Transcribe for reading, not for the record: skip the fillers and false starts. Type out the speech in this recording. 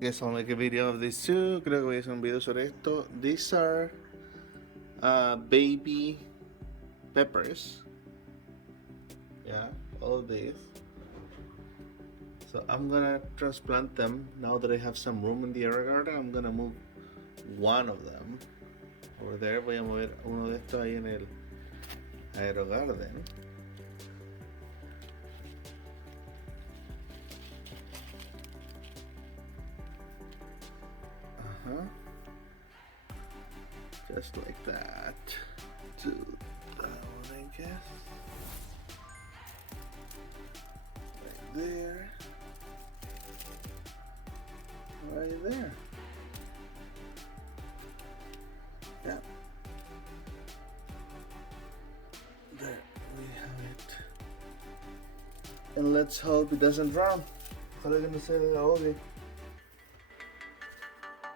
Guess I'll make a video of this too. Creo que voy a hacer un video sobre esto. These are baby peppers. Yeah, all these. So I'm gonna transplant them now that I have some room in the Aerogarden. I'm gonna move one of them over there. Voy a mover uno de estos ahí en el Aerogarden. Just like that. To that one, I guess. Right there. Right there. Yeah. There we have it. And let's hope it doesn't drown. Ojalá que no se ahogue.